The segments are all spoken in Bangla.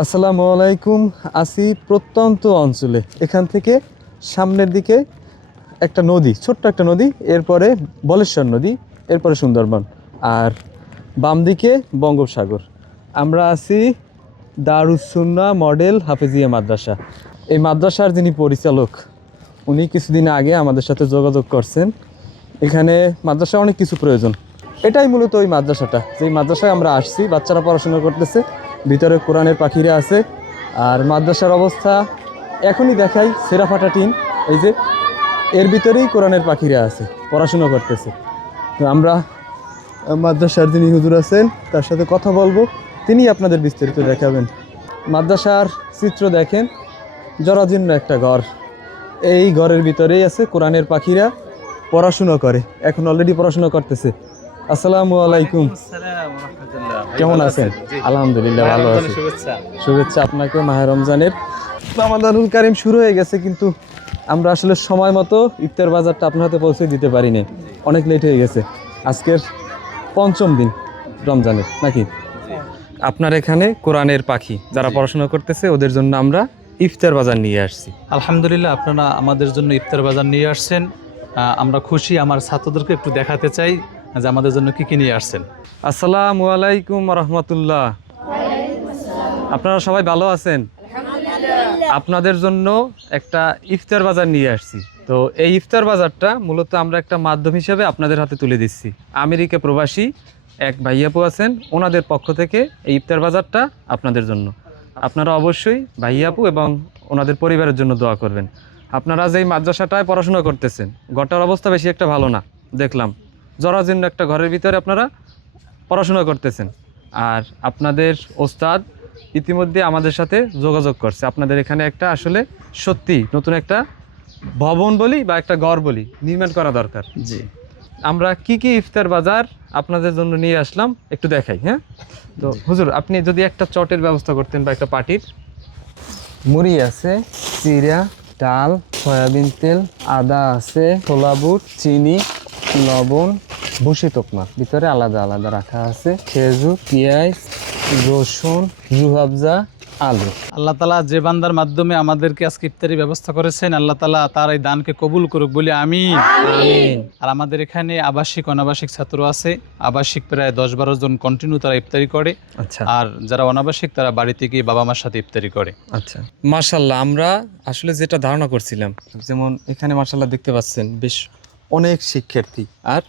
আসসালামু আলাইকুম। আসি প্রত্যন্ত অঞ্চলে। এখান থেকে সামনের দিকে একটা নদী, ছোট্ট একটা নদী, এরপরে বলেশ্বর নদী, এরপরে সুন্দরবন, আর বাম দিকে বঙ্গোপসাগর। আমরা আছি দারুস সুন্নাহ মডেল হাফেজিয়া মাদ্রাসা। এই মাদ্রাসার যিনি পরিচালক, উনি কিছুদিন আগে আমাদের সাথে যোগাযোগ করছেন। এখানে মাদ্রাসা অনেক কিছু প্রয়োজন, এটাই মূলত ওই মাদ্রাসাটা, যেই মাদ্রাসায় আমরা আসছি। বাচ্চারা পড়াশোনা করতেছে, ভিতরে কোরআনের পাখিরা আছে। আর মাদ্রাসার অবস্থা এখনই দেখাই, সেরা ফাটা টিন, এই যে এর ভিতরেই কোরআনের পাখিরা আছে, পড়াশোনা করতেছে। তো আমরা মাদ্রাসার যিনি হুজুর আছেন তার সাথে কথা বলবো, তিনি আপনাদের বিস্তারিত দেখাবেন। মাদ্রাসার চিত্র দেখেন, জরাজীর্ণ একটা ঘর। এই ঘরের ভিতরেই আছে কোরআনের পাখিরা, পড়াশোনা করে, এখন অলরেডি পড়াশোনা করতেছে। আসসালামু আলাইকুম, কেমন আছেন? আলহামদুলিল্লাহ ভালো আছি। শুভেচ্ছা আপনাকে মাহে রমজানের। রমাদানুল কারীম শুরু হয়ে গেছে, কিন্তু আমরা আসলে সময় মতো ইফতার বাজারটা আপনার হাতে পৌঁছে দিতে পারিনি, অনেক লেট হয়ে গেছে। আজকের পঞ্চম দিন রমজানের নাকি? আপনার এখানে কোরআনের পাখি যারা পড়াশোনা করতেছে ওদের জন্য আমরা ইফতার বাজার নিয়ে আসছি। আলহামদুলিল্লাহ, আপনারা আমাদের জন্য ইফতার বাজার নিয়ে আসছেন। আমরা খুশি। আমার ছাত্রদেরকে একটু দেখাতে চাই যে আমাদের জন্য কি কি নিয়ে আসছেন। আসসালামু আলাইকুম রহমতুল্লাহ। আপনারা সবাই ভালো আছেন? আপনাদের জন্য একটা ইফতার বাজার নিয়ে আসছি। তো এই ইফতার বাজারটা মূলত আমরা একটা মাধ্যম হিসেবে আপনাদের হাতে তুলে দিচ্ছি। আমেরিকা প্রবাসী এক ভাইয়াপু আছেন, ওনাদের পক্ষ থেকে এই ইফতার বাজারটা আপনাদের জন্য। আপনারা অবশ্যই ভাইয়াপু এবং ওনাদের পরিবারের জন্য দোয়া করবেন। আপনারা যেই মাদ্রাসাটায় পড়াশোনা করতেছেন, ঘরটার অবস্থা বেশি একটা ভালো না, দেখলাম জরাজীর্ণ একটা ঘরের ভিতরে আপনারা পড়াশোনা করতেছেন। আর আপনাদের ওস্তাদ ইতিমধ্যে আমাদের সাথে যোগাযোগ করছে, আপনাদের এখানে একটা আসলে সত্যি নতুন একটা ভবন বলি বা একটা ঘর বলি নির্মাণ করা দরকার। জি, আমরা কি কি ইফতার বাজার আপনাদের জন্য নিয়ে আসলাম একটু দেখাই। হ্যাঁ, তো হুজুর আপনি যদি একটা চটের ব্যবস্থা করতেন বা একটা পাটির। মুড়ি আছে, চিরা, ডাল, সয়াবিন তেল, আদা আছে, ছোলা বুট, চিনি, লবণ, ভুসি তোকমা ভিতরে আলাদা আলাদা রাখা আছে, খেজুর, পেঁয়াজ, রসুন, রুহাবজা, আলু। আল্লাহ তালা যে বান্দার মাধ্যমে আমাদেরকে আজকে ইফতারি ব্যবস্থা করেছেন, আল্লাহ তালা তার এই দানকে কবুল করুক বলি আমিন। আমিন। আর আমাদের এখানে আবাসিক অনাবাসিক ছাত্র আছে। আবাসিক প্রায় 10-12 জন কন্টিনিউ তারা ইফতারি করে। আচ্ছা, আর যারা অনাবাসিক তারা বাড়িতে গিয়ে বাবা মার সাথে ইফতারি করে। আচ্ছা, মাশাল্লাহ। আমরা আসলে যেটা ধারণা করছিলাম, যেমন এখানে মাশাল্লাহ দেখতে পাচ্ছেন বেশ অনেক শিক্ষার্থী, আর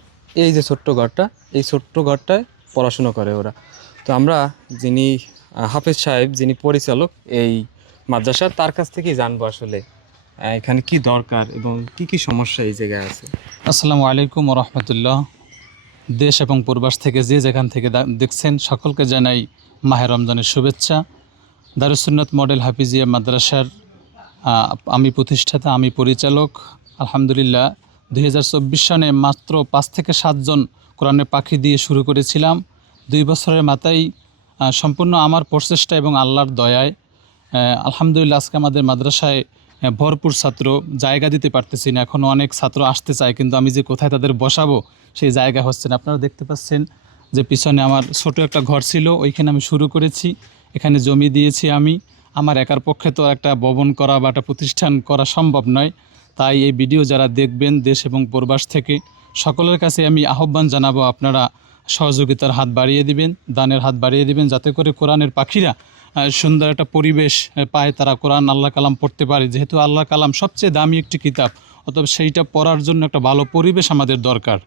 এই যে ছোট্ট ঘরটা, এই ছোট্ট ঘরটায় পড়াশুনো করে ওরা। তো আমরা যিনি হাফেজ সাহেব, যিনি পরিচালক এই মাদ্রাসার, তার কাছ থেকেই জানবো আসলে এখানে কি দরকার এবং কি কি সমস্যা এই জায়গায় আছে। আসসালামু আলাইকুম রহমতুল্লাহ। দেশ এবং প্রবাস থেকে যে যেখান থেকে দেখছেন সকলকে জানাই মাহে রমজানের শুভেচ্ছা। দারুস সুন্নাহ মডেল হাফিজিয়া মাদ্রাসার আমি প্রতিষ্ঠাতা, আমি পরিচালক। আলহামদুলিল্লাহ 2024 সনে মাত্র 5 থেকে 7 জন কোরআনের পাখি দিয়ে শুরু করেছিলাম। 2 বছরের মাথায় সম্পূর্ণ আমার প্রচেষ্টা এবং আল্লাহর দয়ায় আলহামদুলিল্লাহ আজকে আমাদের মাদ্রাসায় ভরপুর ছাত্র, জায়গা দিতে পারতেছি না। এখনও অনেক ছাত্র আসতে চায়, কিন্তু আমি যে কোথায় তাদের বসাবো সেই জায়গা হচ্ছে না। আপনারা দেখতে পাচ্ছেন যে পিছনে আমার ছোট একটা ঘর ছিল, ওইখানে আমি শুরু করেছি। এখানে জমি দিয়েছি আমি। আমার একার পক্ষে তো একটা ভবন করা বা একটা প্রতিষ্ঠান করা সম্ভব নয়। তাই এই ভিডিও যারা দেখবেন দেশ এবং প্রবাস থেকে, সকলের কাছে আমি আহ্বান জানাবো, আপনারা সহযোগিতার হাত বাড়িয়ে দিবেন, দানের হাত বাড়িয়ে দিবেন, যাতে করে কোরআনের পাখিরা সুন্দর একটা পরিবেশ পায়, তারা কোরআন আল্লাহ কালাম পড়তে পারে। যেহেতু আল্লাহ কালাম সবচেয়ে দামি একটি কিতাব, অতএব সেইটা পড়ার জন্য একটা ভালো পরিবেশ আমাদের দরকার।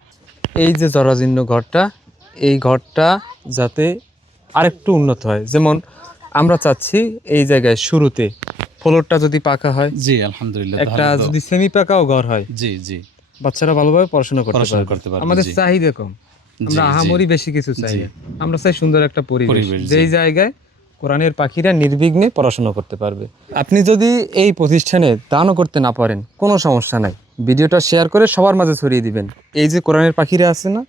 এই যে জরাজীর্ণ ঘরটা, এই ঘরটা যাতে আরেকটু উন্নত হয়। যেমন আমরা চাচ্ছি এই জায়গায় শুরুতে ফ্লোরটা যদি পাকা হয়, জি আলহামদুলিল্লাহ, একটা যদি সেমি পাকাও ঘর হয়, জি জি, বাচ্চারা ভালোভাবে পড়াশোনা করতে পারবে। আমাদের চাহিদা কম, আমরা আহামরি বেশি কিছু চাই না। আমরা চাই সুন্দর একটা পরিবেশ, যেই জায়গায় কোরআনের পাখিরা নির্বিঘ্নে পড়াশোনা করতে পারবে। আপনি যদি এই প্রতিষ্ঠানে দানও করতে না পারেন, কোনো সমস্যা নাই, ভিডিওটা শেয়ার করে সবার মাঝে ছড়িয়ে দিবেন। এই যে কোরআনের পাখিরা আছে না,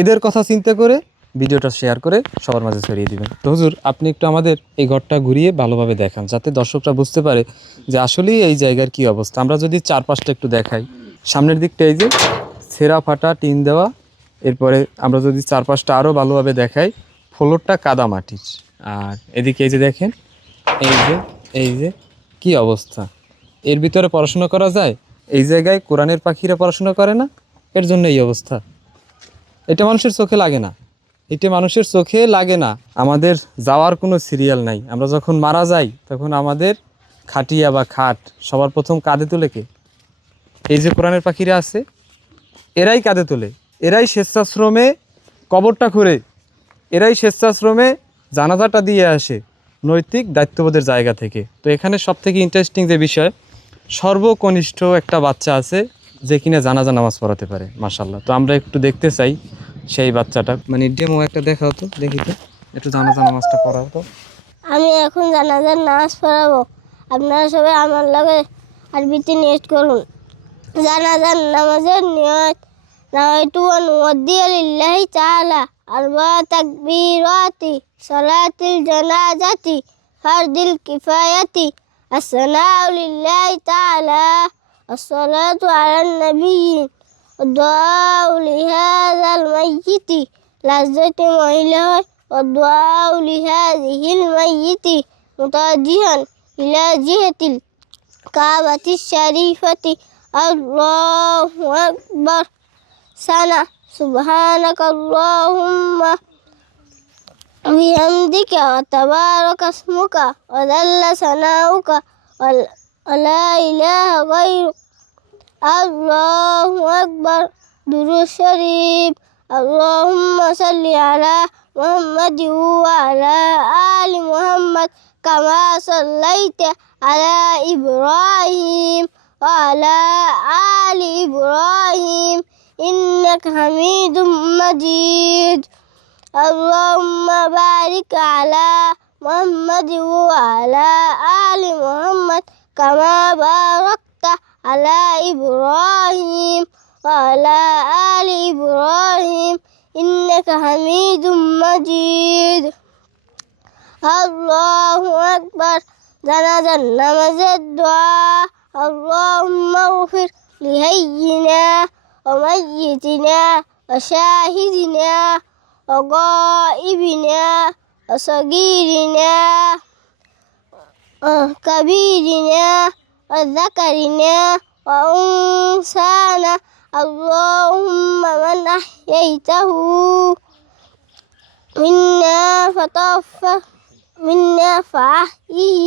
এদের কথা চিন্তা করে ভিডিওটা শেয়ার করে সবার মাঝে ছড়িয়ে দিবেন। তো হুজুর আপনি একটু আমাদের এই ঘরটা ঘুরিয়ে ভালোভাবে দেখান, যাতে দর্শকরা বুঝতে পারে যে আসলেই এই জায়গার কি অবস্থা। আমরা যদি চারপাশটা একটু দেখাই, সামনের দিকটা এই যে ছেঁড়া ফাটা টিন দেওয়া, এরপরে আমরা যদি চারপাশটা আরও ভালোভাবে দেখাই, ফ্লোরটা কাদা মাটির, আর এদিকে এই যে দেখেন এই যে কি অবস্থা, এর ভিতরে পড়াশোনা করা যায়? এই জায়গায় কোরআনের পাখিরা পড়াশোনা করে না, এর জন্য এই অবস্থা। এটা মানুষের চোখে লাগে না, এটা মানুষের চোখে লাগে না। আমাদের যাওয়ার কোনো সিরিয়াল নাই, আমরা যখন মারা যাই তখন আমাদের খাটিয়া বা খাট সবার প্রথম কাঁধে তোলে কে? এই যে কোরআনের পাখিরা আছে, এরাই কাঁধে তোলে, এরাই স্বেচ্ছাশ্রমে কবরটা খুঁড়ে, এরাই স্বেচ্ছাশ্রমে জানাজাটা দিয়ে আসে নৈতিক দায়িত্ববোধের জায়গা থেকে। তো এখানে সবথেকে ইন্টারেস্টিং যে বিষয়, সর্বকনিষ্ঠ একটা বাচ্চা আছে যে কিনা জানাজা নামাজ পড়াতে পারে, মাশাআল্লাহ। তো আমরা একটু দেখতে চাই সেই বাচ্চাটা, মানে ডেমো একটা দেখা হতো, দেখি তো একটু জানাজা নামাজটা পড়াও তো। আমি এখন জানাজার নামাজ পড়াবো, আপনারা সবাই আমার লগে আরবিতে নিয়ত করুন। জানাজার নামাজের নিয়ত: নাওয়াইতু আন উদ্দিয়া লিল্লাহি তাআলা আরবা তাকবীরাতি সালাতিল জানাজাতি ফারদিল কিফায়াতি আসসালামু লিল্লাহি তাআলা আসসালাতু আলান নাবিয়্যিন والدعاء لهذا الميت لذة مهله والدعاء لهذه الميت متوجها إلى جهة الكعبة الشريفة الله أكبر سنة سبحانك اللهم بحمدك وتبارك اسمك وجل ثناؤك ولا إله غيرك الله أكبر درود شريف اللهم صل على محمد وعلى آل محمد كما صليت على إبراهيم وعلى آل إبراهيم إنك حميد مجيد اللهم بارك على محمد وعلى آل محمد كما باركت على إبراهيم وعلى آل إبراهيم إنك حميد مجيد الله أكبر জানাজার নামাজের দোয়া: اللهم اغفر لحينا وميتنا وشاهدنا وغائبنا وصغيرنا وكبيرنا وذكرنا وأنثانا اللهم من أحييته منا فأحيه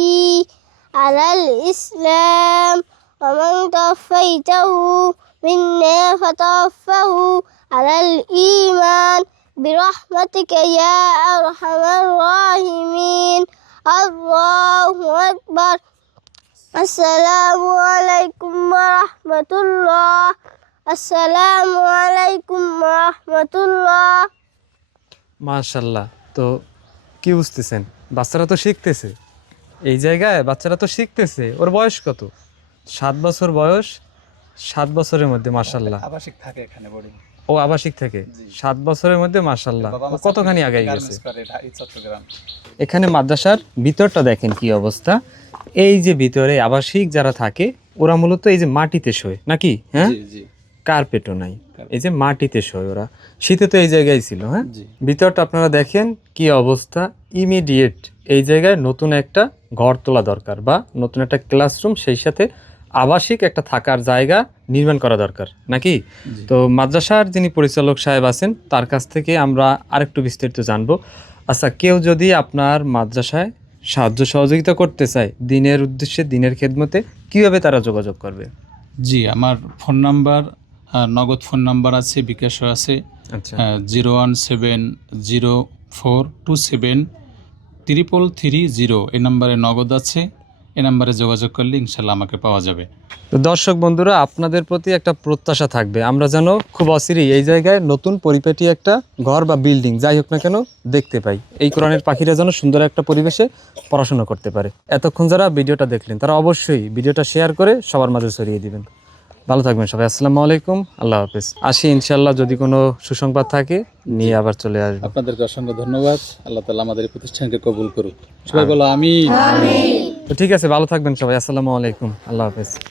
على الإسلام ومن توفيته منا فتوفه على الإيمان برحمتك يا أرحم الراحمين الله أكبر আসসালামু আলাইকুম ওয়া রাহমাতুল্লাহ আসসালামু আলাইকুম ওয়া রাহমাতুল্লাহ। মাশাআল্লাহ। তো কি বুঝতেছেন, বাচ্চারা তো শিখতেছে, এই জায়গায় বাচ্চারা তো শিখতেছে। ওর বয়স কত? 7 বছর বয়স। 7 বছরের মধ্যে মাশাআল্লাহ আবাসিক থাকে এখানে বোর্ডিং। ও আবাসিক থেকে 7 বছরের মধ্যে মাশাআল্লাহ ও কতখানি আগাই গেছে। এখানে মাদ্রাসার ভিতরটা দেখেন কি অবস্থা। এই যে ভিতরে আবাসিক যারা থাকে ওরা মূলত এই যে মাটিতে শোয় নাকি? হ্যাঁ, কার্পেটও নাই, এই যে মাটিতে শোয় ওরা। শীতে তো এই জায়গায় ছিল। হ্যাঁ, ভিতরটা আপনারা দেখেন কি অবস্থা। ইমিডিয়েট এই জায়গায় নতুন একটা ঘর তোলা দরকার, বা নতুন একটা ক্লাসরুম, সেই সাথে আবাসিক একটা থাকার জায়গা নির্মাণ করা দরকার নাকি? তো মাদ্রাসার যিনি পরিচালক সাহেব আছেন তার কাছ থেকে আমরা আরেকটু বিস্তারিত জানবো। আচ্ছা, কেউ যদি আপনার মাদ্রাসায় সাহায্য সহযোগিতা করতে চায় দিনের উদ্দেশ্যে, দিনের খেদমতে, কিভাবে তারা যোগাযোগ করবে? জি, আমার ফোন নাম্বার, নগদ ফোন নাম্বার আছে, বিকাশও আছে। আচ্ছা, 01704273330 এই নাম্বারে নগদ আছে। এই নাম্বারে যোগাযোগ করলে ইনশাল্লাহ আমাকে পাওয়া যাবে। তো দর্শক বন্ধুরা, আপনাদের প্রতি একটা প্রত্যাশা থাকবে, আমরা যেন খুব অচিরেই এই জায়গায় নতুন পরিপাটি একটা ঘর বা বিল্ডিং যাই হোক না কেন দেখতে পাই। এই কোরআনের পাখিরা যেন সুন্দর একটা পরিবেশে পড়াশোনা করতে পারে। এতক্ষণ যারা ভিডিওটা দেখলেন তারা অবশ্যই ভিডিওটা শেয়ার করে সবার মাঝে ছড়িয়ে দিবেন। ভালো থাকবেন সবাই। আসসালামু আলাইকুম, আল্লাহ হাফেজ। আসি ইনশাল্লাহ, যদি কোনো সুসংবাদ থাকে নিয়ে আবার চলে আসবো। আপনাদেরকে অসংখ্য ধন্যবাদ। আল্লাহ তাআলা আমাদের এই প্রতিষ্ঠানকে কবুল করুক। সবাই বলো আমিন। তো ঠিক আছে, ভালো থাকবেন সবাই। আসসালামু আলাইকুম, আল্লাহ হাফেজ।